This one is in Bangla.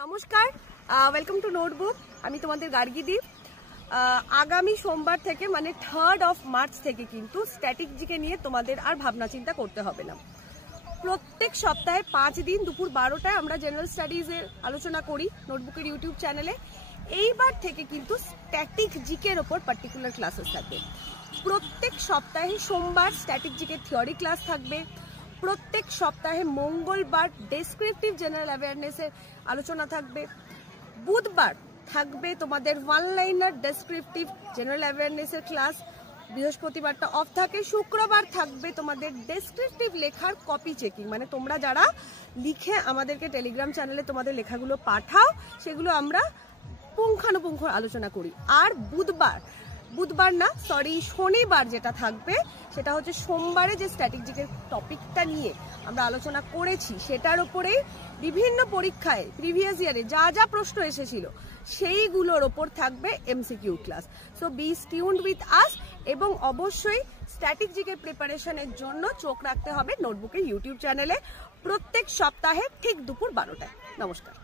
নমস্কার, ওয়েলকাম টু নোটবুক। আমি তোমাদের গার্গীদি। আগামী সোমবার থেকে মানে 3rd মার্চ থেকে কিন্তু স্ট্যাটিক জিকে নিয়ে তোমাদের আর ভাবনা চিন্তা করতে হবে না। প্রত্যেক সপ্তাহে 5 দিন দুপুর 12টায় আমরা জেনারেল স্টাডিজের আলোচনা করি নোটবুকের ইউটিউব চ্যানেলে। এইবার থেকে কিন্তু স্ট্যাটিক জিকের ওপর পার্টিকুলার ক্লাসেস থাকবে। প্রত্যেক সপ্তাহে সোমবার স্ট্যাটিক জিকের থিওরি ক্লাস থাকবে। প্রত্যেক সপ্তাহে মঙ্গলবার ডেসক্রিপটিভ জেনারেল অ্যাওয়ারনেসের আলোচনা থাকবে। বুধবার থাকবে তোমাদের ওয়ান লাইনার ডেসক্রিপটিভ জেনারেল অ্যাওয়ারনেসের ক্লাস। বৃহস্পতিবারটা অফ থাকে। শুক্রবার থাকবে তোমাদের ডেসক্রিপটিভ লেখার কপি চেকিং, মানে তোমরা যারা লিখে আমাদেরকে টেলিগ্রাম চ্যানেলে তোমাদের লেখাগুলো পাঠাও, সেগুলো আমরা পুঙ্খানুপুঙ্খ আলোচনা করি। আর শনিবার যেটা থাকবে সেটা হচ্ছে সোমবারে যে স্ট্যাটিক জিকের টপিকটা নিয়ে আমরা আলোচনা করেছি সেটার উপরেই বিভিন্ন পরীক্ষায় প্রিভিয়াস ইয়ারে যা যা প্রশ্ন এসেছিল সেইগুলোর ওপর থাকবে MCQ class. So be tuned with us, এবং অবশ্যই স্ট্যাটিক জিকের প্রিপারেশনের জন্য চোখ রাখতে হবে নোটবুকের ইউটিউব চ্যানেলে প্রত্যেক সপ্তাহে ঠিক দুপুর 12টায়। নমস্কার।